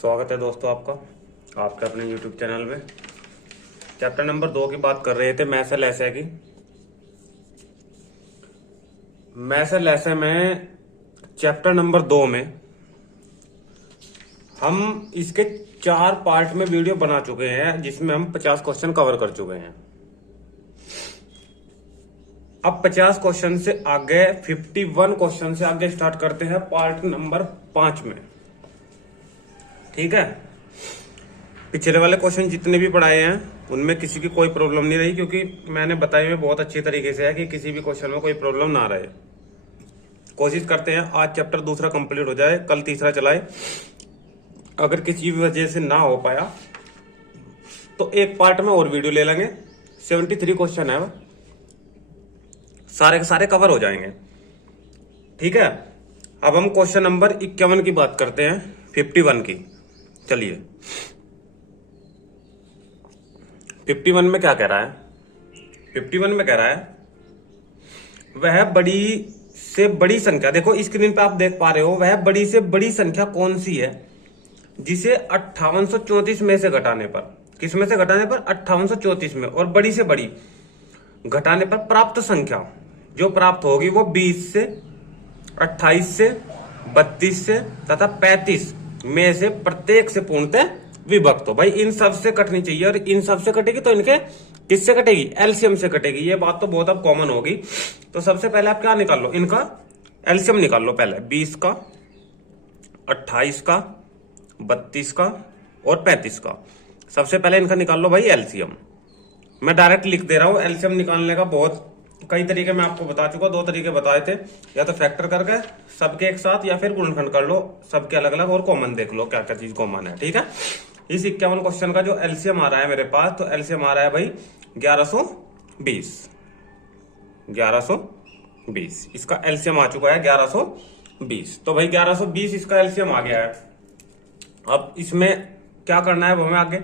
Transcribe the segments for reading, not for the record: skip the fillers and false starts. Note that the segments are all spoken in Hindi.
स्वागत है दोस्तों आपका आपके अपने YouTube चैनल में। चैप्टर नंबर 2 की बात कर रहे थे, मैसेज ऐसे की। मैसेज ऐसे में चैप्टर नंबर 2 में हम इसके 4 पार्ट में वीडियो बना चुके हैं, जिसमें हम 50 क्वेश्चन कवर कर चुके हैं। अब 50 क्वेश्चन से आगे 51 क्वेश्चन से आगे स्टार्ट करते हैं पार्ट नंबर 5 में। ठीक है, पिछले वाले क्वेश्चन जितने भी पढ़ाए हैं उनमें किसी की कोई प्रॉब्लम नहीं रही, क्योंकि मैंने बताए हुए बहुत अच्छी तरीके से है कि किसी भी क्वेश्चन में कोई प्रॉब्लम ना रहे। कोशिश करते हैं आज चैप्टर दूसरा कंप्लीट हो जाए, कल तीसरा चलाए। अगर किसी भी वजह से ना हो पाया तो एक पार्ट में और वीडियो ले लेंगे। 73 क्वेश्चन है, वह सारे के सारे कवर हो जाएंगे। ठीक है, अब हम क्वेश्चन नंबर 51 की बात करते हैं, 51 की। चलिए 51 में क्या कह रहा है? 51 में कह रहा है वह बड़ी से बड़ी संख्या, देखो स्क्रीन पे आप देख पा रहे हो, वह बड़ी से बड़ी संख्या कौन सी है जिसे 5834 में से घटाने पर, किस में से घटाने पर? 5834 में, और बड़ी से बड़ी घटाने पर प्राप्त संख्या जो प्राप्त होगी वो 20 से, 28 से, 32 से तथा 35 में से प्रत्येक से पूर्णतः विभक्त हो। भाई इन सब से कटनी चाहिए, और इन सब से कटेगी तो इनके किससे कटेगी? एलसीएम से कटेगी। ये बात तो बहुत अब कॉमन होगी। तो सबसे पहले आप क्या निकाल लो? इनका एलसीएम निकाल लो। पहले 20 का, 28 का, 32 का और 35 का। सबसे पहले इनका निकाल लो भाई एलसीएम। मैं डायरेक्ट लिख दे रहा हूं। एलसीएम निकालने का बहुत कई तरीके मैं आपको बता चुका, 2 तरीके बताए थे, या तो फैक्टर करके सबके एक साथ, या फिर गुणनखंड कर लो सबके अलग अलग, और कॉमन देख लो क्या क्या चीज कॉमन है। ठीक है, इस 51 क्वेश्चन का जो एलसीएम आ रहा है मेरे पास, तो एलसीएम आ रहा है भाई 1120। 1120 इसका एलसीएम आ चुका है, 1120। तो भाई 1120 इसका एलसीएम आ गया है। अब इसमें क्या करना है वो हमें आगे,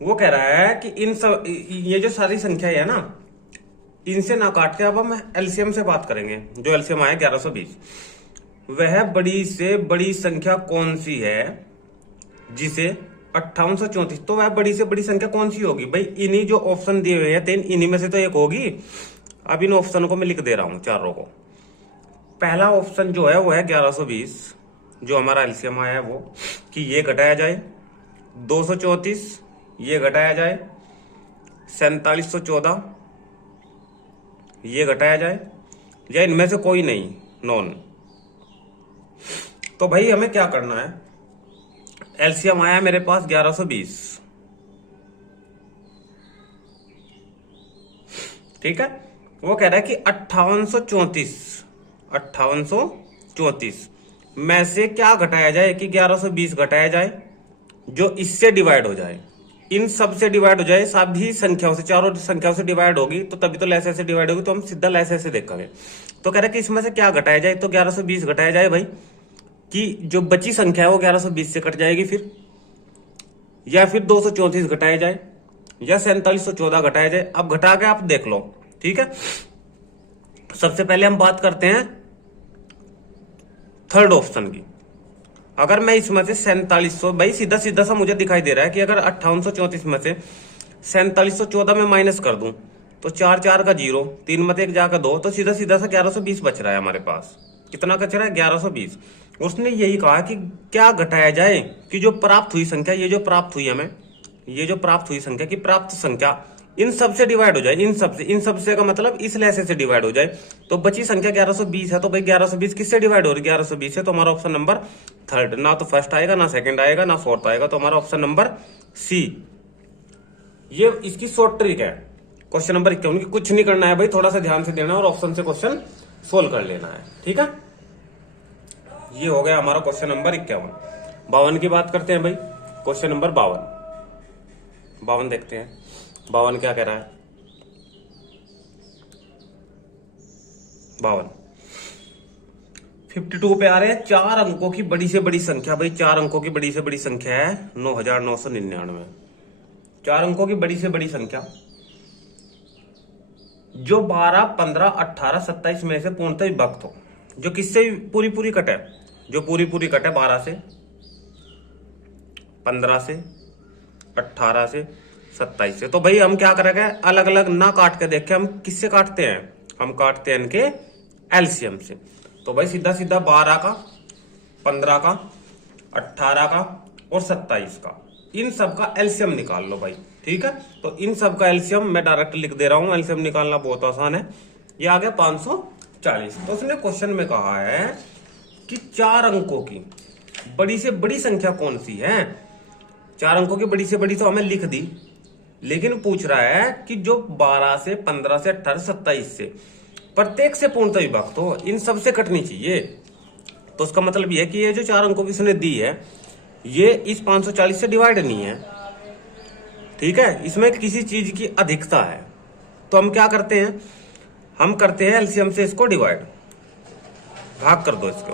वो कह रहा है कि इन सब, ये जो सारी संख्या है ना, इनसे ना काट के अब हम एलसीएम से बात करेंगे। जो एलसीएम आया 1120, वह बड़ी से बड़ी संख्या कौन सी है जिसे 5834, तो वह बड़ी से बड़ी संख्या कौन सी होगी? भाई इन्हीं जो ऑप्शन दिए हुए हैं 3, इन्हीं में से तो एक होगी। अब इन ऑप्शन को मैं लिख दे रहा हूं चारों को। पहला ऑप्शन जो है वो है 1120, जो हमारा एलसीएम आया है वो, कि ये घटाया जाए 234, ये घटाया जाए 4714, ये घटाया जाए, या इनमें से कोई नहीं, नॉन। तो भाई हमें क्या करना है? एलसीएम आया मेरे पास 1120। ठीक है, वो कह रहा है कि 5834 में से क्या घटाया जाए? कि 1120 घटाया जाए जो इससे डिवाइड हो जाए, इन सब से डिवाइड हो जाए, सभी संख्याओं से, चारों संख्याओं से डिवाइड होगी, तो तभी तो लैसे से डिवाइड होगी, तो हम सीधा लैसे से देखेंगे। तो कह रहा है कि इसमें से क्या घटाया जाए? तो 1120 घटाया जाए भाई, कि जो बची संख्या है वो 1120 से कट जाएगी फिर, या फिर 234 घटाया जाए, या 4714 घटाया जाए। अब घटा के आप देख लो। ठीक है, सबसे पहले हम बात करते हैं थर्ड ऑप्शन की। अगर मैं इसमें से 4700, भाई सीधा सीधा सा मुझे दिखाई दे रहा है कि अगर 5834 में से 4714 में माइनस कर दूं तो 4 4 का 0, 3 में 1 जाकर 2, तो सीधा सीधा सा 1120 बच रहा है हमारे पास। कितना बच रहा है? 1120। उसने यही कहा कि क्या घटाया जाए, कि जो प्राप्त हुई संख्या, ये जो प्राप्त हुई हमें, ये जो प्राप्त हुई संख्या की प्राप्त संख्या इन सब से डिवाइड हो जाए, इन सब से का मतलब इस लैसे से डिवाइड हो जाए। तो बची संख्या 1120 है, तो भाई 1120 किससे डिवाइड हो रही है? 1120 है। तो हमारा ऑप्शन नंबर थर्ड, ना तो फर्स्ट आएगा, ना सेकंड आएगा, ना फोर्थ आएगा, तो हमारा ऑप्शन नंबर सी। ये इसकी शॉर्ट ट्रिक है क्वेश्चन नंबर 51 की। कुछ नहीं करना है भाई, थोड़ा सा ध्यान से देना और ऑप्शन से क्वेश्चन सोल्व कर लेना है। ठीक है, ये हो गया हमारा क्वेश्चन नंबर 51। 52 की बात करते हैं भाई, क्वेश्चन नंबर 52 देखते हैं। 52 क्या कह रहा है? 52 पे आ रहे हैं 4 अंकों की बड़ी से बड़ी संख्या। भाई 4 अंकों की बड़ी से बड़ी संख्या है 9999। 4 अंकों की बड़ी से बड़ी संख्या जो 12, 15, 18, 27 में से पूर्णतः विभक्त हो, जो किससे पूरी पूरी कटे, जो पूरी पूरी कटे 12 से, 15 से, 18 से, 27 से। तो भाई हम क्या करेंगे, अलग अलग ना काट के देख के हम किससे काटते हैं, हम काटते हैं इनके एलसीएम से। तो भाई सीधा सीधा 12 का, 15 का, 18 का और 27 का, इन सब का एलसीएम निकाल लो भाई। ठीक है, तो इन सब का एलसीएम मैं डायरेक्ट लिख दे रहा हूं, एलसीएम निकालना बहुत आसान है। ये आ गया 540। तो उसने क्वेश्चन में कहा है कि 4 अंकों की बड़ी से बड़ी संख्या कौन सी है। 4 अंकों की बड़ी से बड़ी तो हमें लिख दी, लेकिन पूछ रहा है कि जो 12 से, 15 से, 18 से, 27 से प्रत्येक से पूर्णतः विभक्त हो, इन सब से कटनी चाहिए। तो उसका मतलब यह है कि ये जो 4 अंकों की उसने दी है, ये इस 540 से डिवाइड नहीं है। ठीक है, इसमें किसी चीज की अधिकता है। तो हम क्या करते हैं, हम करते हैं एलसीएम से इसको डिवाइड, भाग कर दो इसको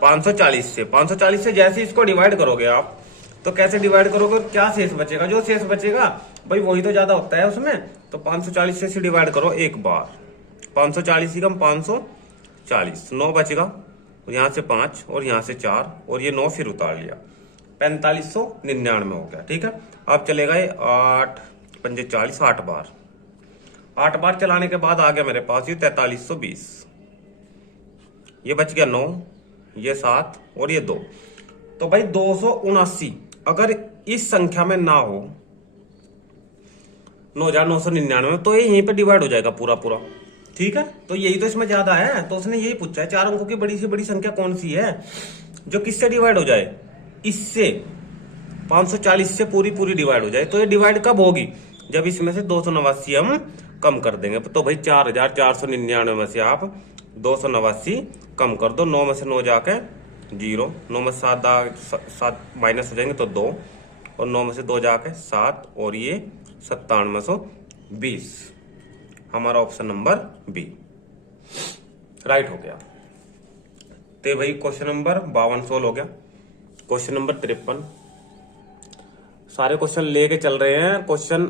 540 से। 540 से जैसे इसको डिवाइड करोगे आप, तो कैसे डिवाइड करोगे, क्या शेष बचेगा, जो शेष बचेगा भाई वही तो ज्यादा होता है उसमें। तो 540 से डिवाइड करो एक बार, 540 कम 540, 9 बचेगा, यहां से 5 और यहां से 4 और ये 9 फिर उतार लिया, 4599 हो गया। ठीक है, अब चले गए 8 पंजे 40, 8 बार, 8 बार चलाने के बाद आ गया मेरे पास ये 4320। ये बच गया 9, ये 7 और ये 2। तो भाई 279 अगर इस संख्या में ना हो, 9999, तो ये यहीं पे डिवाइड हो जाएगा पूरा पूरा। ठीक है, तो यही तो इसमें ज्यादा है। तो उसने यही पूछा है 4 अंकों की बड़ी से बड़ी संख्या कौन सी है जो किससे डिवाइड हो जाए, इससे 540 से पूरी पूरी डिवाइड हो जाए। तो ये डिवाइड कब होगी, जब इसमें से 289 हम कम कर देंगे। तो भाई 4499 में से आप 289 कम कर दो, 9 में से 9 जाके 0, 9 में 7 माइनस हो जाएंगे तो 2, और 9 में से 2 जाके 7 और ये 9720। हमारा ऑप्शन नंबर बी राइट हो गया। तो भाई क्वेश्चन नंबर 52 सोल्व हो गया। क्वेश्चन नंबर 53, सारे क्वेश्चन लेके चल रहे हैं। क्वेश्चन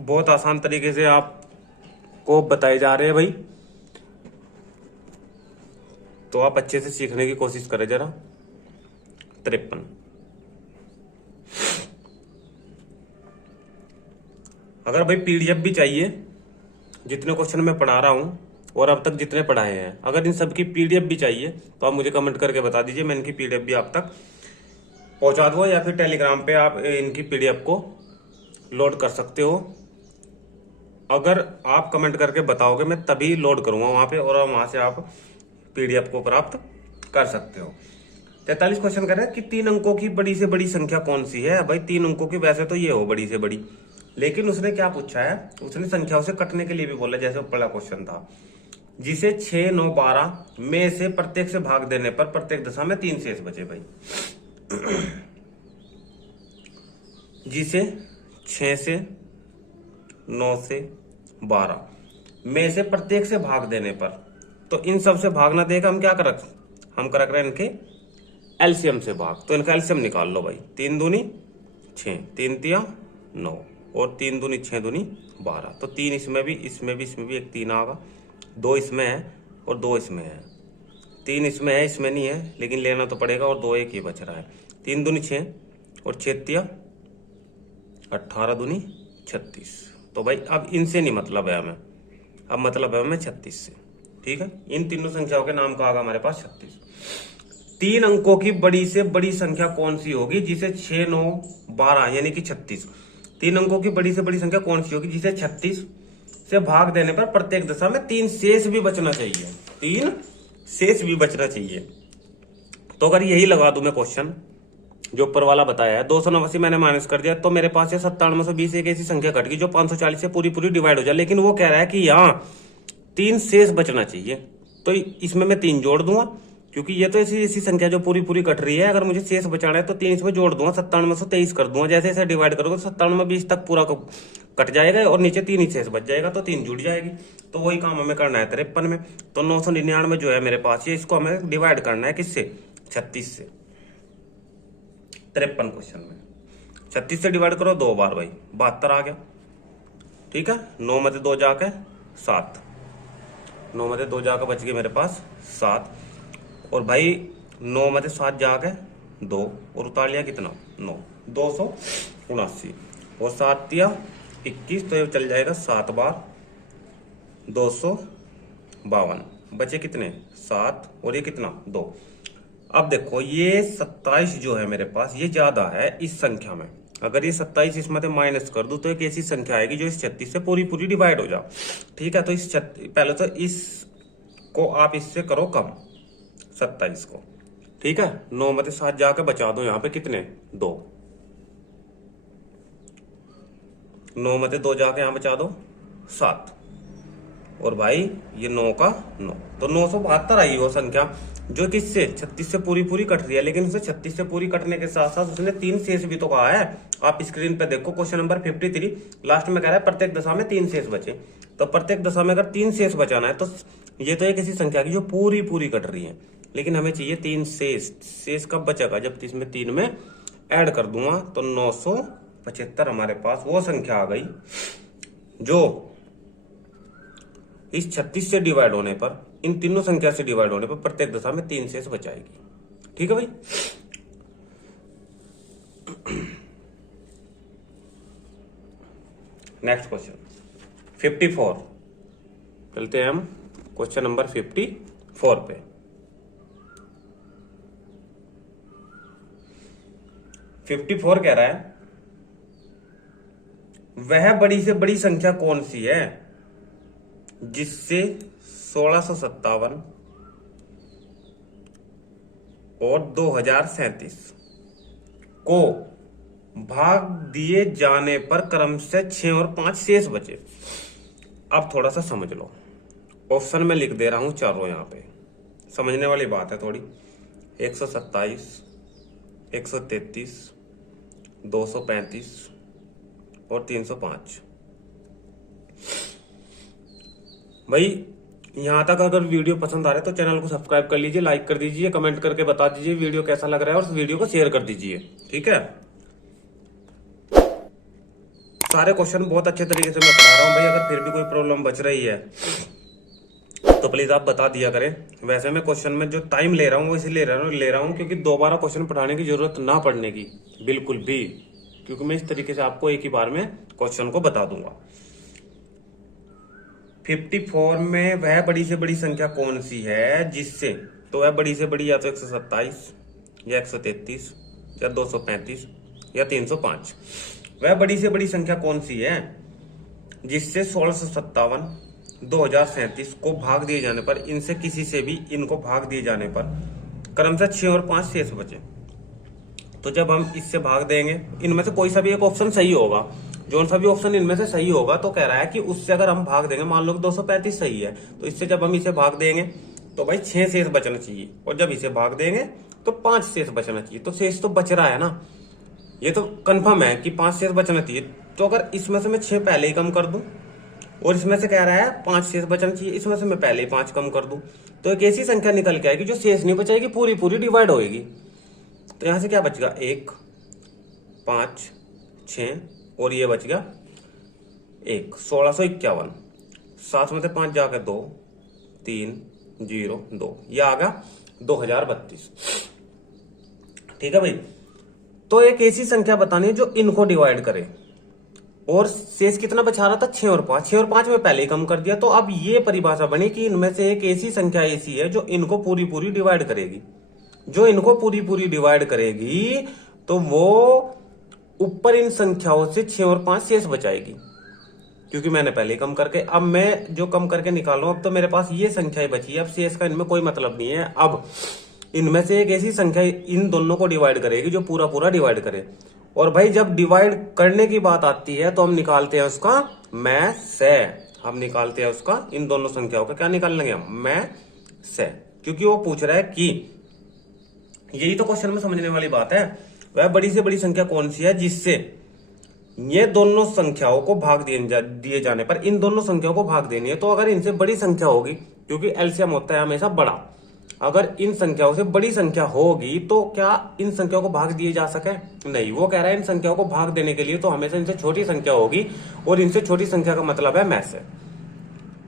बहुत आसान तरीके से आपको बताए जा रहे हैं भाई, तो आप अच्छे से सीखने की कोशिश करें जरा। 53, अगर भाई पीडीएफ भी चाहिए, जितने क्वेश्चन मैं पढ़ा रहा हूं और अब तक जितने पढ़ाए हैं, अगर इन सब की पीडीएफ भी चाहिए तो आप मुझे कमेंट करके बता दीजिए, मैं इनकी पीडीएफ भी आप तक पहुंचा दूंगा, या फिर टेलीग्राम पे आप इनकी पीडीएफ को लोड कर सकते हो। अगर आप कमेंट करके बताओगे मैं तभी लोड करूंगा वहां पे, और वहां से आप पीडीएफ को प्राप्त कर सकते हो। 43 क्वेश्चन कर रहे हैं कि 3 अंकों की बड़ी से बड़ी संख्या कौन सी है। भाई 3 अंकों की वैसे तो ये हो बड़ी से बड़ी, लेकिन उसने क्या पूछा है, उसने संख्याओं से कटने के लिए भी बोला, जैसे पहला क्वेश्चन था, जिसे 6, 9, 12 में से प्रत्येक से भाग देने पर प्रत्येक दशा में 3 शेष बचे। भाई जिसे 6 से, 9 से, 12 में से प्रत्येक से भाग देने पर, तो इन सब से भागना देगा, हम क्या कर रहे हैं इनके एलसीएम से भाग। तो इनका एलसीएम निकाल लो भाई, 3 दूनी 6, 3 तिया 9 और 3 दूनी 6 दूनी 12। तो 3 इसमें भी, इसमें भी, इसमें भी एक 3 आगा, 2 इसमें है और 2 इसमें है, 3 इसमें है, इसमें नहीं है, लेकिन लेना तो पड़ेगा, और 2 एक ही बच रहा है। 3 दूनी 6 और 6 तिया 18 दूनी 36। तो भाई अब इनसे नहीं मतलब है हमें, अब मतलब है हमें 36 से। ठीक है, इन तीनों संख्याओं के नाम का आगा हमारे पास 36। 3 अंकों की बड़ी से बड़ी संख्या कौन सी होगी जिसे 6, 9, 12 यानी कि 36। 3 अंकों की बड़ी से बड़ी संख्या कौन सी होगी जिसे 36 से भाग देने पर प्रत्येक दशा में 3 शेष भी बचना चाहिए, 3 शेष भी बचना चाहिए। तो अगर यही लगा दूं मैं क्वेश्चन जो ऊपर वाला बताया है, 289 मैंने माइनस कर दिया, तो मेरे पास है 9720, एक ऐसी संख्या कट गई जो 540 से पूरी पूरी डिवाइड हो जाए। लेकिन वो कह रहा है कि यहाँ 3 शेष बचना चाहिए, तो इसमें मैं 3 जोड़ दूंगा, क्योंकि ये तो ऐसी संख्या जो पूरी पूरी कट रही है। अगर मुझे शेष बचाना है तो 3 इसमें जोड़ दूंगा, 9723 कर दूंगा। जैसे जैसे डिवाइड करोगे तो 9720 तक पूरा कट जाएगा और नीचे 3 ही शेष बच जाएगा, तो 3 जुड़ जाएगी। तो वही काम हमें करना है 53 में। तो 999 जो है मेरे पास, ये इसको हमें डिवाइड करना है किससे, 36 से। 53 क्वेश्चन में 36 से डिवाइड करो 2 बार, भाई 72 आ गया। ठीक है, 9 में से 2 जाके 7, 9 में से 2 जाके बच गए मेरे पास 7, और भाई 9 में से 7 जाके 2 और उतार लिया कितना 9, 279 और 7 दिया 21, तो ये चल जाएगा 7 बार 252, बचे कितने 7 और ये कितना 2। अब देखो ये 27 जो है मेरे पास ये ज्यादा है इस संख्या में, अगर ये 27 इसमें से माइनस कर दूं तो एक ऐसी संख्या आएगी जो इस 36 से पूरी पूरी डिवाइड हो जाओ। ठीक है, तो इस पहले तो इस को आप इससे करो कम 27 को। ठीक है, 9 में से 7 जाके बचा दो, यहाँ पे कितने 2, 9 में से 2 जाके यहाँ बचा दो 7, और भाई ये 9 का 9, तो 972 आई वो संख्या जो किससे 36 से पूरी पूरी कट रही है। लेकिन उसे 36 से पूरी कटने के साथ साथ उसने 3 शेष भी तो कहा है। आप स्क्रीन पे देखो क्वेश्चन नंबर 53 लास्ट में कह रहा है प्रत्येक दशा में 3 शेष बचे। तो प्रत्येक दशा में अगर 3 शेष बचाना है तो ये तो एक ऐसी संख्या की जो पूरी पूरी कट रही है, लेकिन हमें चाहिए 3 शेष। शेष कब बचेगा जब इसमें 3 में ऐड कर दूंगा, तो 975 हमारे पास वो संख्या आ गई जो इस 36 से डिवाइड होने पर, इन तीनों संख्या से डिवाइड होने पर प्रत्येक दशा में 3 शेष बचाएगी। ठीक है भाई। नेक्स्ट क्वेश्चन 54, चलते हैं हम क्वेश्चन नंबर 54 पे। $54 कह रहा है वह बड़ी से बड़ी संख्या कौन सी है जिससे 1657 और 2037 को भाग दिए जाने पर क्रम से 6 और 5 शेष बचे। अब थोड़ा सा समझ लो, ऑप्शन में लिख दे रहा हूं चारों, यहां पे समझने वाली बात है थोड़ी। 127, 133, 235 और 305। भाई यहां तक अगर वीडियो पसंद आ रहा है तो चैनल को सब्सक्राइब कर लीजिए, लाइक कर दीजिए, कमेंट करके बता दीजिए वीडियो कैसा लग रहा है और उस वीडियो को शेयर कर दीजिए। ठीक है, सारे क्वेश्चन बहुत अच्छे तरीके से मैं पढ़ा रहा हूं भाई। अगर फिर भी कोई प्रॉब्लम बच रही है तो प्लीज आप बता दिया करें। वैसे मैं क्वेश्चन में जो टाइम ले रहा हूँ वो इसलिए ले रहा हूँ क्योंकि दोबारा क्वेश्चन पढ़ाने की जरूरत ना पड़ने की बिल्कुल भी, क्योंकि मैं इस तरीके से आपको एक ही बार में क्वेश्चन को बता दूंगा। 54 में वह बड़ी से बड़ी संख्या कौन सी है जिससे, तो वह बड़ी से बड़ी या तो 127 या 133 या 235 या 305। वह बड़ी से बड़ी संख्या कौन सी है जिससे 1657 2037 को भाग दिए जाने पर, इनसे किसी से भी इनको भाग दिए जाने पर क्रम से 6 और 5 शेष बचे। तो जब हम इससे भाग देंगे, इनमें से कोई सा भी एक ऑप्शन सही होगा, जो सा भी ऑप्शन इनमें से सही होगा तो कह रहा है कि उससे अगर हम भाग देंगे, मान लो कि 235 सही है, तो इससे जब हम इसे भाग देंगे तो भाई 6 शेष बचना चाहिए, और जब इसे भाग देंगे तो 5 शेष बचना चाहिए। तो शेष तो बच रहा है ना, ये तो कंफर्म है कि 5 शेष बचना चाहिए। तो अगर इसमें से मैं 6 पहले ही कम कर दूं और इसमें से कह रहा है 5 शेष बचना चाहिए, इसमें से मैं पहले ही 5 कम कर दूं, तो एक ऐसी संख्या निकल के आएगी जो शेष नहीं बचाएगी, पूरी पूरी डिवाइड होएगी। तो यहां से क्या बच गया 1, 5, 6 और ये बच गया 1, 1651। 7 में से 5 जाकर 2, 3, 0, 2, ये आ गया 2032। ठीक है भाई। तो एक ऐसी संख्या बतानी है जो इनको डिवाइड करे, और शेष कितना बचा रहा था 6 और 5। 6 और 5 में पहले ही कम कर दिया। तो अब ये परिभाषा बनी कि इनमें से एक ऐसी संख्या ऐसी है जो इनको पूरी पूरी डिवाइड करेगी। जो इनको पूरी पूरी डिवाइड करेगी तो वो ऊपर इन संख्याओं से 6 और 5 शेष बचाएगी, क्योंकि मैंने पहले कम करके, अब मैं जो कम करके निकालू, अब तो मेरे पास ये संख्या बची है, अब शेष का इनमें कोई मतलब नहीं है। अब इनमें से एक ऐसी संख्या इन दोनों को डिवाइड करेगी जो पूरा पूरा डिवाइड करे। और भाई जब डिवाइड करने की बात आती है तो हम निकालते हैं उसका मैं से, हम निकालते हैं उसका इन दोनों संख्याओं का क्या निकाल लेंगे हम मैं से, क्योंकि वो पूछ रहा है कि यही तो क्वेश्चन में समझने वाली बात है। वह बड़ी से बड़ी संख्या कौन सी है जिससे ये दोनों संख्याओं को भाग दिए जाने पर, इन दोनों संख्याओं को भाग देनी है। तो अगर इनसे बड़ी संख्या होगी, क्योंकि एलसीएम होता है हमेशा बड़ा, अगर इन संख्याओं से बड़ी संख्या होगी तो क्या इन संख्याओं को भाग दिए जा सके? नहीं। वो कह रहा है इन संख्याओं को भाग देने के लिए तो हमेशा इनसे छोटी संख्या होगी, और इनसे छोटी संख्या का मतलब है मैं से।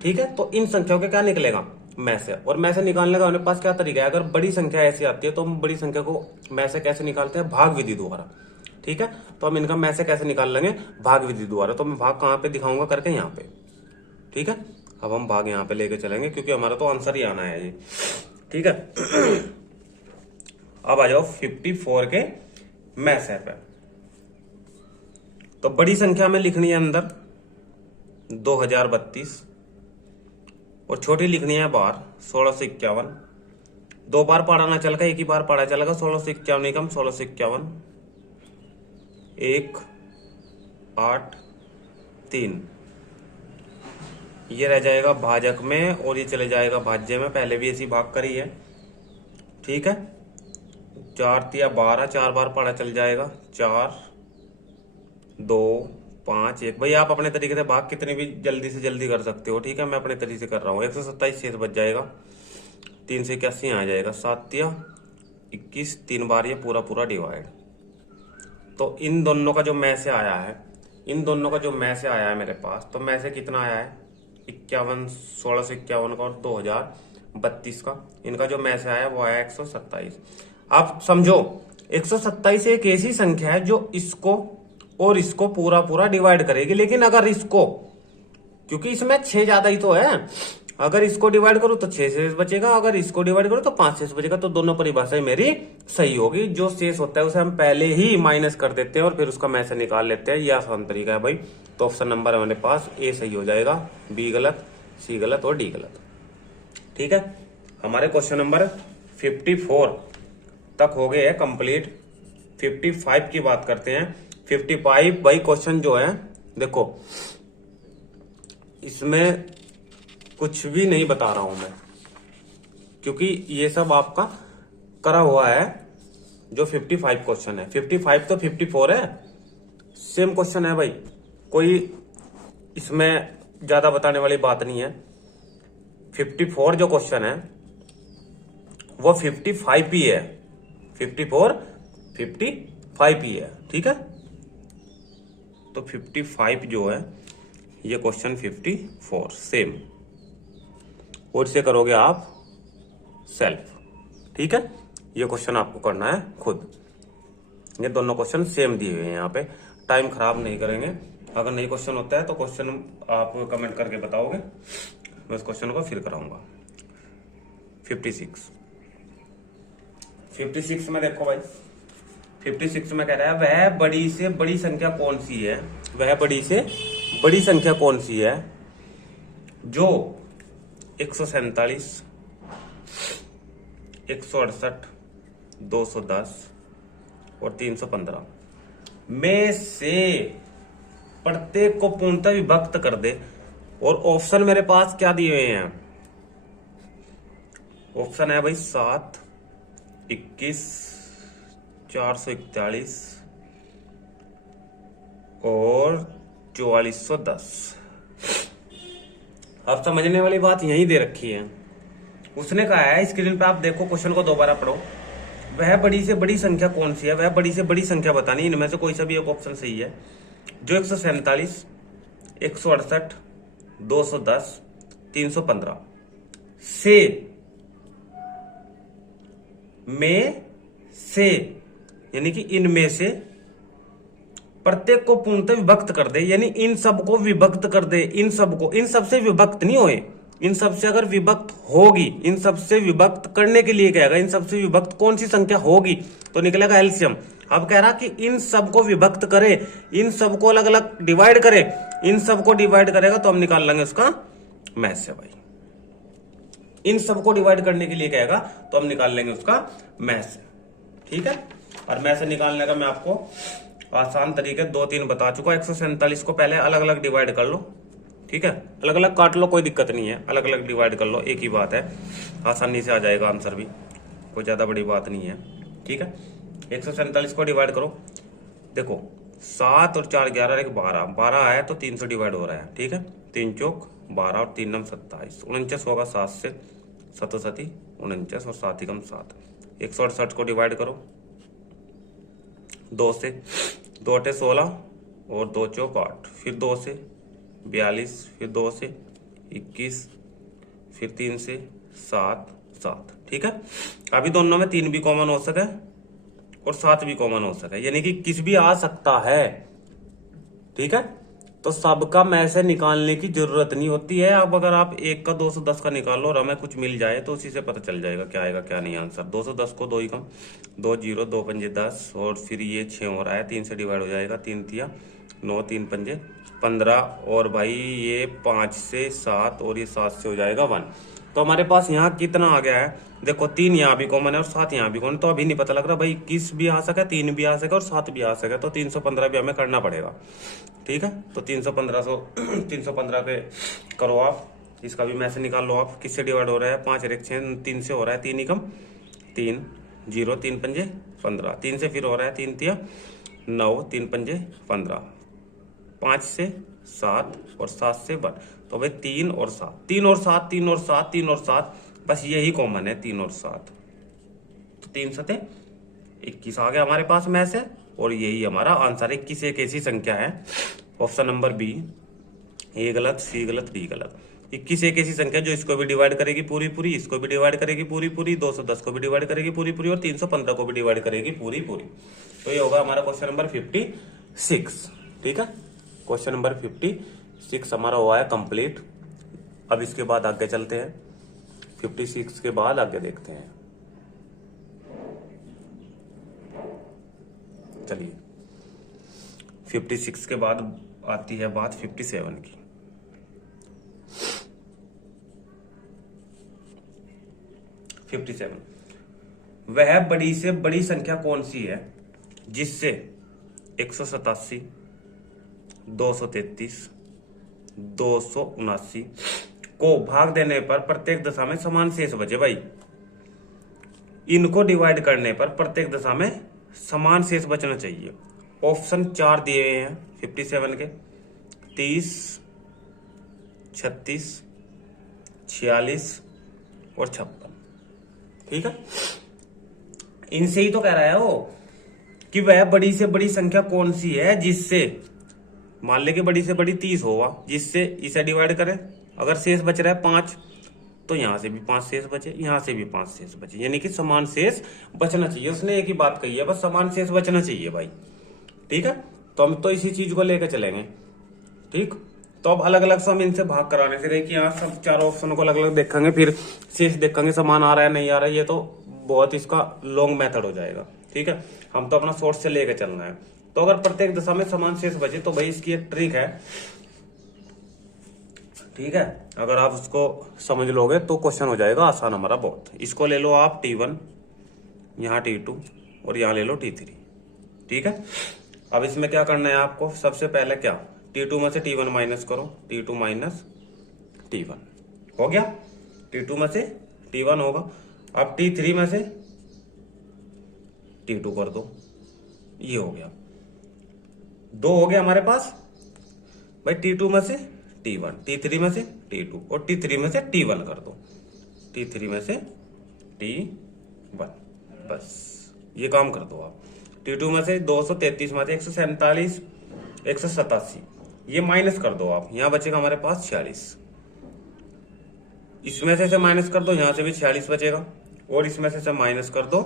ठीक है, तो इन संख्याओं के क्या निकलेगा में से। और में से निकालने का हमारे पास क्या तरीका है, अगर बड़ी संख्या ऐसी आती है तो हम बड़ी संख्या को में से कैसे निकालते हैं, भाग विधि द्वारा। ठीक है, तो हम इनका में से कैसे निकाल लेंगे, भाग विधि द्वारा। तो मैं भाग कहाँ पे दिखाऊंगा करके, यहाँ पे। ठीक है, अब हम भाग यहाँ पे लेके चलेंगे क्योंकि हमारा तो आंसर ही आना है ये। ठीक है, अब आ जाओ 54 के में से पे। तो बड़ी संख्या में लिखनी है अंदर 2032 और छोटी लिखनी है बाहर 1651। 2 बार पढ़ाना चलेगा, एक ही बार पढ़ा चलेगा। 1651 कम 1651 1 8 3 ये रह जाएगा भाजक में और ये चले जाएगा भाज्य में। पहले भी ऐसी भाग करी है। ठीक है, 4 या 12, 4 बार पढ़ा चल जाएगा। 4 2 5 1। भाई आप अपने तरीके से भाग कितने भी जल्दी से जल्दी कर सकते हो। ठीक है, मैं अपने तरीके से कर रहा हूँ। 127 शेष बच जाएगा। 3 से 81 आ जाएगा। 7 या 21 3 बार ये पूरा पूरा डिवाइड। तो इन दोनों का जो में से आया है, इन दोनों का जो में से आया है मेरे पास, तो में से कितना आया है 51, 1651 का और 2032 का। इनका जो में से आया वो आया 127। आप समझो 127 एक ऐसी संख्या है जो इसको और इसको पूरा पूरा डिवाइड करेगी। लेकिन अगर इसको, क्योंकि इसमें 6 ज्यादा ही तो है, अगर इसको डिवाइड करूं तो 6 शेष बचेगा, अगर इसको डिवाइड करूं तो 5 शेष बचेगा। तो दोनों परिभाषाएं मेरी सही होगी। जो शेष होता है उसे हम पहले ही माइनस कर देते हैं और फिर उसका में से निकाल लेते हैं। यह आसान तरीका है भाई। तो ऑप्शन नंबर हमारे पास ए सही हो जाएगा, बी गलत, सी गलत और डी गलत। ठीक है, हमारे क्वेश्चन नंबर 54 तक हो गए हैं कंप्लीट। 55 की बात करते हैं। 55 भाई क्वेश्चन जो है देखो, इसमें कुछ भी नहीं बता रहा हूं मैं, क्योंकि ये सब आपका करा हुआ है। जो 55 क्वेश्चन है, 55 तो 54 है, सेम क्वेश्चन है भाई। कोई इसमें ज्यादा बताने वाली बात नहीं है। 54 जो क्वेश्चन है वो 55 ही है। 54 55 ही है। ठीक है, तो 55 जो है ये क्वेश्चन 54 सेम, और इसे करोगे आप सेल्फ। ठीक है, ये क्वेश्चन आपको करना है खुद। ये दोनों क्वेश्चन सेम दिए हुए हैं यहाँ पे, टाइम खराब नहीं करेंगे। अगर नहीं क्वेश्चन होता है तो क्वेश्चन आप कमेंट करके बताओगे, मैं इस क्वेश्चन को फिर कराऊंगा। 56 में देखो भाई, 56 में कह रहा है वह बड़ी से बड़ी संख्या कौन सी है, वह बड़ी से बड़ी संख्या कौन सी है जो 147, 168, 210 और 315 में से प्रत्येक को पूर्णतः विभक्त कर दे। और ऑप्शन मेरे पास क्या दिए हुए हैं, ऑप्शन है भाई 7, 21, 441 और 4410। अब समझने वाली बात यही दे रखी है। उसने कहा है, स्क्रीन पे आप देखो, क्वेश्चन को दोबारा पढ़ो। वह बड़ी से बड़ी संख्या कौन सी है, वह बड़ी से बड़ी संख्या बतानी। इनमें से कोई सा भी एक ऑप्शन सही है जो 147, 168, 210, 315 से में से, यानी कि इनमें से प्रत्येक को पूर्णतः विभक्त कर दे। यानी इन सब को विभक्त कर दे, इन सब को, इन सब से विभक्त नहीं होए, इन सब से अगर विभक्त होगी, इन सब से विभक्त करने के लिए कहेगा इन सब से विभक्त कौन सी संख्या होगी, तो निकलेगा एलसीएम। अब कह रहा कि इन सब को विभक्त करे, इन सब को अलग अलग डिवाइड करे, इन सब को डिवाइड करेगा तो हम निकाल लेंगे उसका में से भाई। इन सब को डिवाइड करने के लिए कहेगा तो हम निकाल लेंगे उसका में से। ठीक है, और में से निकालने का मैं आपको आसान तरीके 2-3 बता चुका। 147 को पहले अलग अलग डिवाइड कर लो। ठीक है, अलग अलग काट लो, कोई दिक्कत नहीं है, अलग अलग डिवाइड कर लो, एक ही बात है, आसानी से आ जाएगा आंसर भी, कोई ज्यादा बड़ी बात नहीं है। ठीक है, 147 को डिवाइड करो। देखो 7 और 4 11 एक 12, 12 है तो 3 से डिवाइड हो रहा है। ठीक है, 3 चौक 12 और 3 नम 27, 49 होगा। 7 से 7 49 और 7 कम 7। 168 को डिवाइड करो 2 से, 2 8 16 और 2 चौक 8, फिर 2 से 42, फिर 2 से 21, फिर 3 से 7 7। ठीक है, अभी दोनों में 3 भी कॉमन हो सके और 7 भी कॉमन हो सके, यानी कि किस भी आ सकता है। ठीक है, तो सबका में से निकालने की जरूरत नहीं होती है। अब अगर आप 1 का 210 का निकालो और हमें कुछ मिल जाए तो उसी से पता चल जाएगा क्या आएगा क्या नहीं आंसर। 210 को 2 ही कम 2 0 2 पंजे 10 और फिर ये 6 हो रहा है, 3 से डिवाइड हो जाएगा, 3 तिया 9 3 पंजे 15 और भाई ये 5 से 7 और ये 7 से हो जाएगा 1। तो हमारे पास यहाँ कितना आ गया है, देखो 3 यहाँ भी कॉमन है और 7 यहाँ भी कॉमन, तो अभी नहीं पता लग रहा भाई किस भी आ सके, 3 भी आ सके और 7 भी आ सके, तो 315 भी हमें करना पड़ेगा। ठीक है, तो 315 पे करो आप, इसका भी मैसे निकाल लो आप, किससे डिवाइड हो रहा है, 5 1 6 3 से हो रहा है, 3 ही कम 3 0 3 पंजे 15, 3 से फिर हो रहा है 3 तिया 9 3 पंजे 15, 5 से 7 और 7 से 1, तो भाई 3 और 7 3 और 7 3 और 7 3 और 7, बस यही कॉमन है 3 और 7, तो 3 सते 21 आ गया हमारे पास में से, और यही हमारा आंसर है। 21 एक ऐसी संख्या है, ऑप्शन नंबर बी, ए गलत सी गलत डी गलत। 21 एक ऐसी संख्या जो इसको भी डिवाइड करेगी पूरी पूरी, इसको भी डिवाइड करेगी पूरी पूरी, 210 को भी डिवाइड करेगी पूरी पूरी और 315 को भी डिवाइड करेगी पूरी पूरी। तो ये होगा हमारा क्वेश्चन नंबर 56। ठीक है, क्वेश्चन नंबर 56 हमारा हुआ है कंप्लीट। अब इसके बाद आगे चलते हैं, 56 के बाद आगे देखते हैं। चलिए 56 के बाद आती है बात 57 की। 57, वह बड़ी से बड़ी संख्या कौन सी है जिससे 187 233 279 को भाग देने पर प्रत्येक दशा में समान शेष बचे। भाई इनको डिवाइड करने पर प्रत्येक दशा में समान शेष बचना चाहिए। ऑप्शन 4 दिए हुए हैं 57 के, 30 36 46 और 56। ठीक है, इनसे ही तो कह रहा है वो कि वह बड़ी से बड़ी संख्या कौन सी है जिससे, मान ले कि बड़ी से बड़ी 30 होगा, जिससे इसे डिवाइड करें, अगर शेष बच रहा है 5 तो यहां से भी 5 शेष बचे, यहां से भी 5 शेष बचे, यानी कि समान शेष बचना चाहिए। उसने एक ही बात कही है, बस समान शेष बचना चाहिए भाई। ठीक है, तो हम तो इसी चीज को लेकर चलेंगे। ठीक, तो अब अलग अलग हम इनसे भाग कराने से कि यहाँ सब चारों ऑप्शन को अलग अलग देखेंगे, फिर शेष देखेंगे समान आ रहा है नहीं आ रहा है, ये तो बहुत इसका लॉन्ग मेथड हो जाएगा। ठीक है, हम तो अपना सोर्स से लेके चलना है। तो अगर प्रत्येक दशा में समान शेष बचे तो भाई इसकी एक ट्रिक है। ठीक है, अगर आप उसको समझ लोगे तो क्वेश्चन हो जाएगा आसान हमारा बहुत। इसको ले लो आप T1, यहाँ T2 और यहाँ ले लो T3। ठीक है, अब इसमें क्या करना है आपको, सबसे पहले क्या, T2 में से T1 माइनस करो, T2 माइनस T1 हो गया, T2 में से T1 होगा। अब T3 में से T2 कर दो, ये हो गया, 2 हो गया हमारे पास भाई। T2 में से T1, T3 में से T2 और T3 में से T1 कर दो, T3 में से T1, बस ये काम कर दो आप। T2 में से 233 में से 147 187, ये माइनस कर दो आप, यहां बचेगा हमारे पास 46, इसमें से माइनस कर दो, यहां से भी 46 बचेगा, और इसमें से माइनस कर दो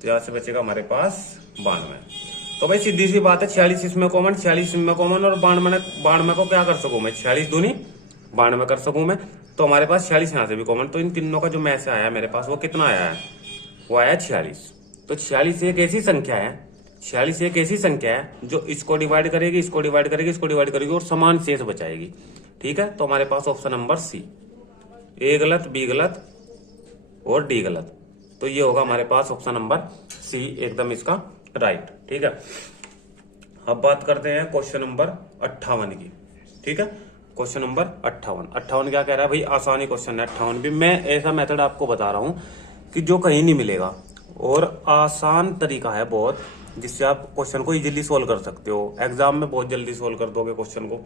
तो यहां से बचेगा हमारे पास 92। तो भाई सीधी सी बात है, 46 इसमें कॉमन, 46 इसमें कॉमन, और 92 को क्या कर सकूं मैं, 46 दूनी 92 कर सकूं मैं, तो हमारे पास 46 यहां से भी कॉमन। तो इन तीनों का जो मैच आया मेरे पास वो कितना आया है, वो आया 46। तो 46 एक ऐसी संख्या है, 46 एक ऐसी संख्या है जो इसको डिवाइड करेगी, इसको डिवाइड करेगी, इसको डिवाइड करेगी और समान शेष बचाएगी। ठीक है, तो हमारे पास ऑप्शन नंबर सी, ए गलत बी गलत और डी गलत, तो ये होगा हमारे पास ऑप्शन नंबर सी एकदम इसका राइट। ठीक है, अब बात करते हैं क्वेश्चन नंबर 58 की। ठीक है, क्वेश्चन नंबर 58 क्या कह रहा है भाई, आसानी क्वेश्चन है 58 भी। मैं ऐसा मेथड आपको बता रहा हूं कि जो कहीं नहीं मिलेगा, और आसान तरीका है बहुत, जिससे आप क्वेश्चन को इजीली सोल्व कर सकते हो, एग्जाम में बहुत जल्दी सोल्व कर दोगे क्वेश्चन को।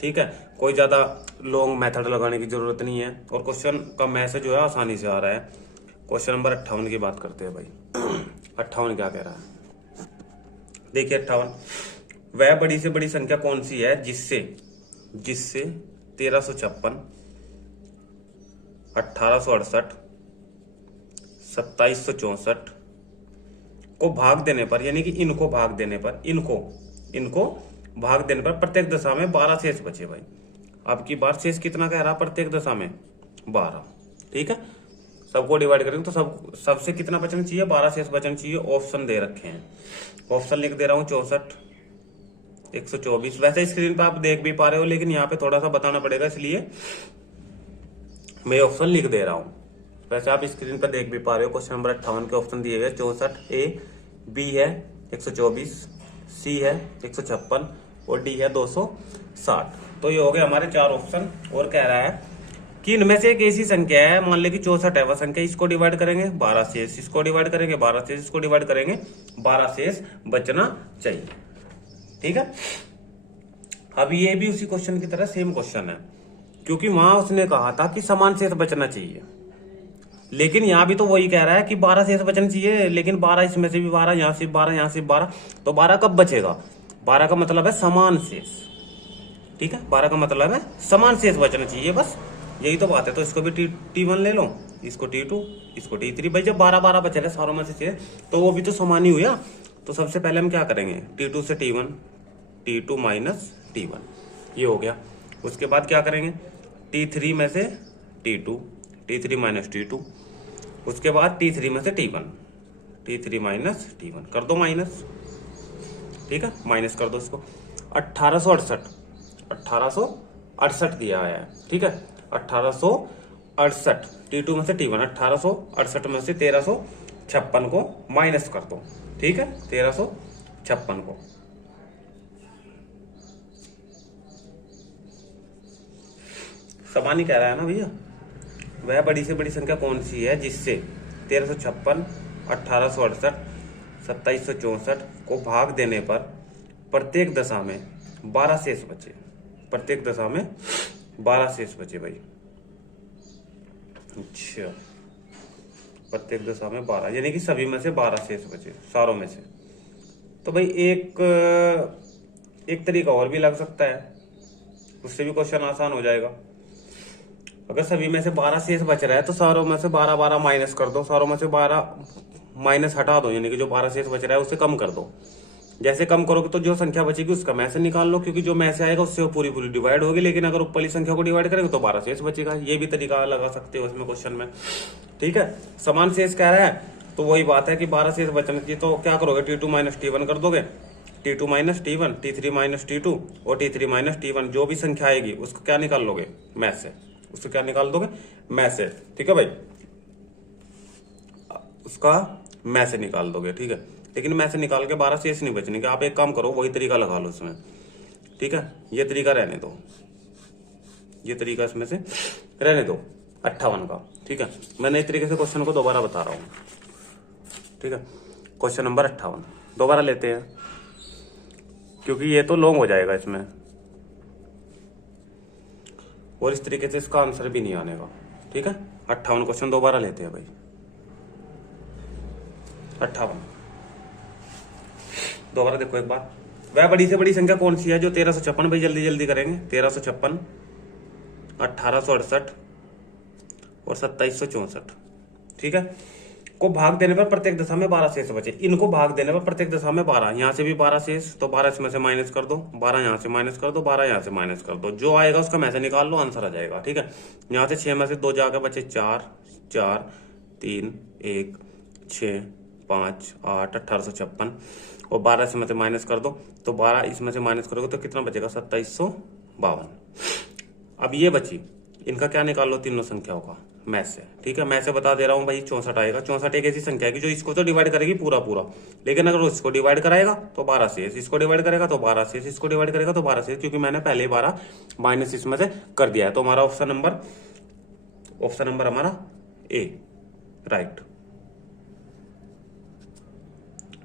ठीक है, कोई ज्यादा लॉन्ग मेथड लगाने की जरूरत नहीं है, और क्वेश्चन का मैसेज जो है आसानी से आ रहा है। क्वेश्चन नंबर 58 की बात करते हैं भाई। 58 क्या कह रहा है, देखिए 58, वह बड़ी से बड़ी संख्या कौन सी है जिससे 1356 1868 2764 को भाग देने पर, यानी कि इनको भाग देने पर, इनको भाग देने पर प्रत्येक दशा में 12 शेष बचे भाई। अब की बार शेष कितना कह रहा प्रत्येक दशा में 12। ठीक है, सबको डिवाइड करेंगे तो सबसे कितना बचना चाहिए, 12 शेष बचना चाहिए। ऑप्शन दे रखे हैं, ऑप्शन लिख दे रहा हूं 64, 124। वैसे स्क्रीन पे आप देख भी पा रहे हो, लेकिन यहाँ पे थोड़ा सा बताना पड़ेगा, इसलिए मैं ऑप्शन लिख दे रहा हूँ। वैसे आप स्क्रीन पर देख भी पा रहे हो, क्वेश्चन नंबर 58 के ऑप्शन दिए हुए 64, ए, बी है 124, सी है 156 और डी है 260। तो ये हो गए हमारे 4 ऑप्शन। और कह रहा है कि इनमें से एक ऐसी संख्या है, मान ले कि 64 है वह संख्या, इसको डिवाइड करेंगे 12 शेष, इसको डिवाइड करेंगे 12 शेष, इसको डिवाइड करेंगे 12 शेष बचना चाहिए। ठीक है, अब ये भी उसी क्वेश्चन की तरह सेम क्वेश्चन है, क्योंकि वहां उसने कहा था कि समान शेष बचना चाहिए, लेकिन यहां भी तो वही कह रहा है कि 12 शेष बचना चाहिए, लेकिन 12 इसमें से भी 12, यहां से 12, यहां से 12, तो 12 कब बचेगा? 12 का मतलब है समान शेष। ठीक है, 12 का मतलब है समान शेष बचना चाहिए, बस यही तो बात है। तो इसको भी T1 ले लो, इसको T2, इसको T3। भाई जब 12 बचे रहे सारों में से शेष, तो वो भी तो समान ही हुआ। तो सबसे पहले हम क्या करेंगे, T2 से T1, T2 माइनस T1, ये हो गया। उसके बाद क्या करेंगे, T3 में से T2, T3 माइनस T2। उसके बाद T3 में से T1, T3 माइनस T1 कर दो माइनस। ठीक है, माइनस कर दो इसको। 1868 दिया है। ठीक है, 1868 T2 में से T1, 1868 में से 1356 को माइनस कर दो। ठीक है, 1356 को समान ही कह रहा है ना भैया। वह बड़ी से बड़ी संख्या कौन सी है जिससे 1356, 1868, 2764 को भाग देने पर प्रत्येक दशा में 12 शेष बचे, प्रत्येक दशा में 12 शेष बचे भाई। अच्छा, प्रत्येक दशा में 12, यानी कि सभी में से 12 शेष बचे, सारों में से। तो भाई एक तरीका और भी लग सकता है, उससे भी क्वेश्चन आसान हो जाएगा। अगर सभी में से 12 शेष बच रहा है तो सारों में से 12 माइनस कर दो, सारों में से 12 माइनस हटा दो, यानी कि जो 12 शेष बच रहा है उसे कम कर दो। जैसे कम करोगे तो जो संख्या बचेगी उसका में से निकाल लो, क्योंकि जो में से आएगा उससे वो पूरी डिवाइड होगी। लेकिन अगर ऊपरली संख्या को डिवाइड करेंगे तो 12 शेष बचेगा। ये भी तरीका लगा सकते हो इसमें क्वेश्चन में। ठीक है, समान शेष कह रहा है तो वही बात है कि 12 शेष बचने की, तो क्या करोगे, T2 माइनस T1 कर दोगे, T2 minus T1, T3 minus T2 और T3 माइनस T1। जो भी संख्या आएगी उसको क्या निकाल लोगे, में से, उसको क्या निकाल दोगे, में से। ठीक है भाई, उसका में से निकाल दोगे। ठीक है, लेकिन में से निकाल के 12 शेष नहीं बचने के। आप एक काम करो, वही तरीका लगा लो इसमें। ठीक है, ये तरीका रहने दो, ये तरीका इसमें से रहने दो 58 का। ठीक है, मैं नई तरीके से क्वेश्चन को दोबारा बता रहा हूं। ठीक है, क्वेश्चन नंबर 58 दोबारा लेते हैं, क्योंकि ये तो लॉन्ग हो जाएगा इसमें, और इस तरीके से इसका आंसर भी नहीं आने का। ठीक है, 58 क्वेश्चन दोबारा लेते हैं भाई। 58 दोबारा देखो एक बार। वह बड़ी से बड़ी संख्या कौन सी है जो 1356, भाई जल्दी जल्दी करेंगे, 1356, 1868 और 2764। ठीक है, को भाग देने पर प्रत्येक दशा में 12 शेष बचे। इनको भाग देने पर प्रत्येक दशा में 12, यहां से भी 12 शेष, तो 12 इसमें से माइनस कर दो, 12 यहां से माइनस कर दो, 12 यहां से माइनस कर दो। जो आएगा उसका में से निकाल लो, आंसर आ जाएगा। ठीक है, यहां से 6 में से 2 जाकर बचे 4, 4, 3, 1, 6, 5, 8, 1856 और 12 इसमें से माइनस कर दो, तो 12 इसमें से माइनस करोगे तो कितना बचेगा, 2752। अब ये बची, इनका क्या निकाल लो, तीनों संख्याओं का में से। ठीक है, मैं से बता दे रहा हूं भाई, 64 आएगा। 64 एक ऐसी संख्या है कि जो इसको तो डिवाइड करेगी पूरा, लेकिन अगर इसको डिवाइड कराएगा तो 12 शेष, इसको डिवाइड करेगा तो 12 शेष, इसको डिवाइड करेगा तो 12 शेष, क्योंकि मैंने पहले 12 माइनस इसमें से कर दिया है। तो हमारा ऑप्शन नंबर हमारा ए राइट।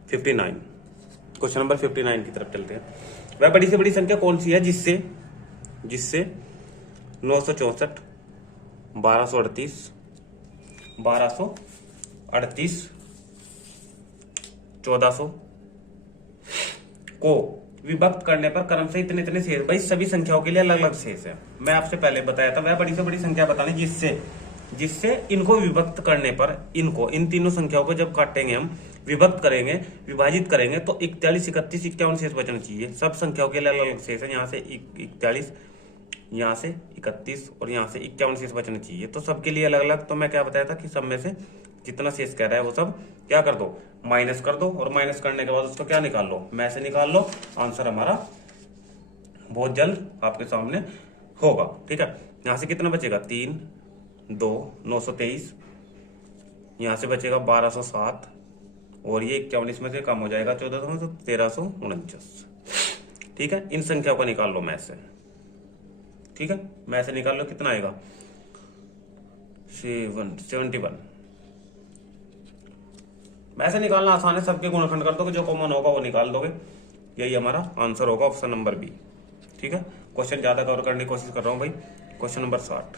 59, क्वेश्चन नंबर 59 की तरफ चलते हैं। वह बड़ी से बड़ी संख्या कौन सी है जिससे 964, 1238, 1400 को विभक्त करने पर क्रम से इतने शेष, भाई सभी संख्याओं के लिए अलग अलग शेष है। मैं आपसे पहले बताया था, वह बड़ी से बड़ी संख्या बतानी जिससे जिससे इनको विभक्त करने पर इन तीनों संख्याओं को जब काटेंगे हम, विभक्त करेंगे, विभाजित करेंगे, तो 41, 31, 51 शेष बचना चाहिए। सब संख्याओं के लिए अलग अलग शेष है। यहाँ से 41, यहाँ से 31 और यहाँ से 51 शेष बचना चाहिए। तो सबके लिए अलग अलग। तो मैं क्या बताया था कि सब में से जितना शेष कह रहा है वो सब क्या कर दो, माइनस कर दो, और माइनस करने के बाद उसको क्या निकाल लो, में से निकाल लो। आंसर हमारा बहुत जल्द आपके सामने होगा। ठीक है, यहां से कितना बचेगा, 3, 2, 923, यहां से बचेगा 1207, और ये 51 में से कम हो जाएगा 1400, तो 1349। ठीक है, इन संख्याओं को निकाल लो में से। ठीक है, में से निकाल लो, कितना आएगा, 71। में से निकालना आसान है, सबके गुणनखंड कर दोगे, जो कॉमन होगा वो निकाल दोगे। यही हमारा आंसर होगा, ऑप्शन नंबर बी। ठीक है, क्वेश्चन ज्यादा कवर करने की कोशिश कर रहा हूं भाई। क्वेश्चन नंबर 60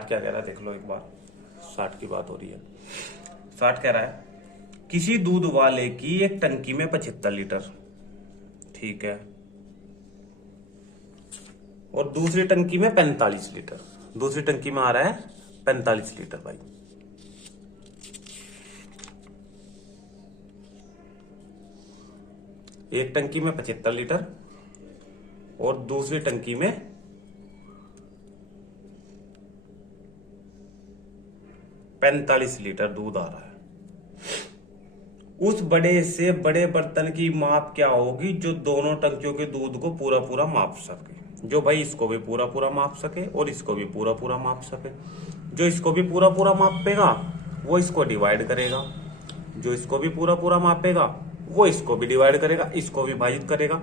क्या कह रहा है देख लो एक बार। 60 की बात हो रही है। 60 कह रहा है किसी दूध वाले की एक टंकी में 75 लीटर, ठीक है, और दूसरी टंकी में 45 लीटर। दूसरी टंकी में आ रहा है 45 लीटर भाई। एक टंकी में 75 लीटर और दूसरी टंकी में 45 लीटर दूध आ रहा है। उस बड़े से बड़े बर्तन की माप क्या होगी जो दोनों टंकियों के दूध को पूरा पूरा माप सके? जो भाई इसको भी पूरा पूरा माप सके और इसको भी पूरा पूरा माप सके। जो इसको भी पूरा पूरा मापेगा वो इसको डिवाइड करेगा, जो इसको भी पूरा पूरा मापेगा वो इसको भी डिवाइड करेगा, इसको विभाजित करेगा,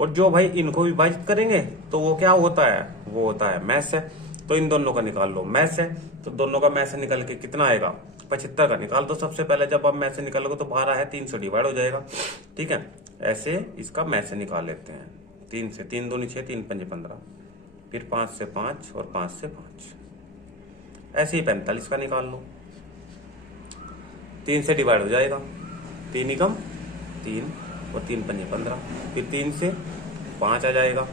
और जो भाई इनको विभाजित करेंगे तो वो क्या होता है, वो होता है मैस है। तो इन दोनों का निकाल लो, मैस है, तो दोनों का मैस निकल के कितना आएगा, 75 का निकाल दो। सबसे पहले जब आप मैस निकालोगे तो 12 है, 3 से डिवाइड हो जाएगा। ठीक है, ऐसे इसका मैस निकाल लेते हैं। 3 से 3 दूनी 6, 3 पंजे 15, फिर 5 से 5 और 5 से 5, ऐसे ही 45 का निकाल लो। 3 से डिवाइड हो जाएगा, 3 एकम 3 और 3 पंजे 15, फिर 3 से 5 आ जाएगा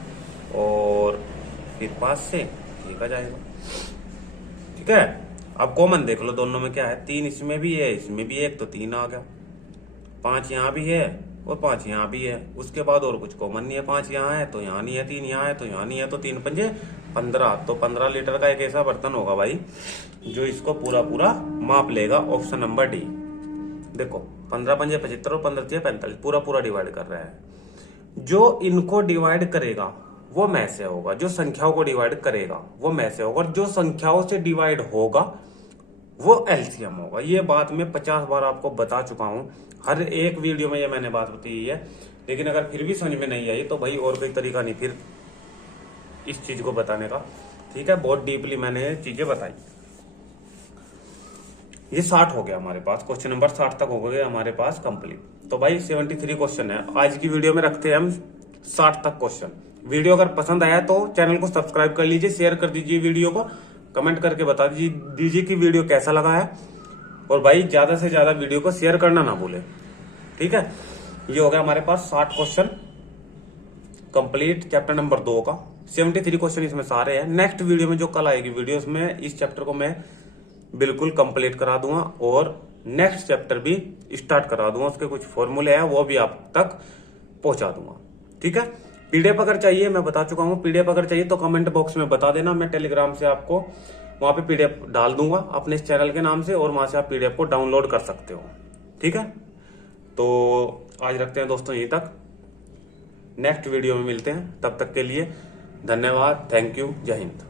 और फिर 5 से 1 आ जाएगा। ठीक है, अब कॉमन देख लो दोनों में क्या है, 3 इसमें भी है, इसमें भी 1, तो 3 आ गया। 5 यहाँ भी है और 5 यहाँ भी है। उसके बाद और कुछ कॉमन नहीं है, 5 यहाँ है तो यहाँ नहीं है, 3 यहाँ है तो यहाँ नहीं है, तो 3 पंजे 15। तो 15 लीटर का एक ऐसा बर्तन होगा भाई जो इसको पूरा पूरा माप लेगा। Option number D. देखो 15 पंजे 75 और 15 से 45 पूरा पूरा डिवाइड कर रहा है। जो इनको डिवाइड करेगा वो में से होगा, जो संख्याओं को डिवाइड करेगा वो में से होगा, और जो संख्याओं से डिवाइड होगा वो एलसीएम होगा। ये बात मैं 50 बार आपको बता चुका हूं, हर एक वीडियो में ये मैंने बात बताई है। लेकिन अगर फिर भी समझ में नहीं आई तो भाई और कोई तरीका नहीं फिर इस चीज को बताने का। ठीक है, बहुत डीपली मैंने चीजें बताई। ये 60 हो गया हमारे पास, क्वेश्चन नंबर 60 तक हो गया हमारे पास कंप्लीट। तो भाई 73 क्वेश्चन है आज की वीडियो में, रखते हैं हम 60 तक क्वेश्चन। वीडियो अगर पसंद आया तो चैनल को सब्सक्राइब कर लीजिए, शेयर कर दीजिए वीडियो को, कमेंट करके बता दीजिए कि वीडियो कैसा लगा है, और भाई ज्यादा से ज्यादा वीडियो को शेयर करना ना भूले। ठीक है, ये हो गया हमारे पास 60 क्वेश्चन कंप्लीट चैप्टर नंबर 2 का। 73 क्वेश्चन इसमें सारे हैं। नेक्स्ट वीडियो में जो कल आएगी वीडियो में इस चैप्टर को मैं बिल्कुल कंप्लीट करा दूंगा और नेक्स्ट चैप्टर भी स्टार्ट करा दूंगा। उसके कुछ फॉर्मूले हैं वो भी आप तक पहुंचा दूंगा। ठीक है, पीडीएफ अगर चाहिए, मैं बता चुका हूं, पीडीएफ अगर चाहिए तो कमेंट बॉक्स में बता देना, मैं टेलीग्राम से आपको वहां पे पीडीएफ डाल दूंगा अपने इस चैनल के नाम से, और वहां से आप पीडीएफ को डाउनलोड कर सकते हो। ठीक है, तो आज रखते हैं दोस्तों यहीं तक, नेक्स्ट वीडियो में मिलते हैं। तब तक के लिए धन्यवाद, थैंक यू, जय हिंद।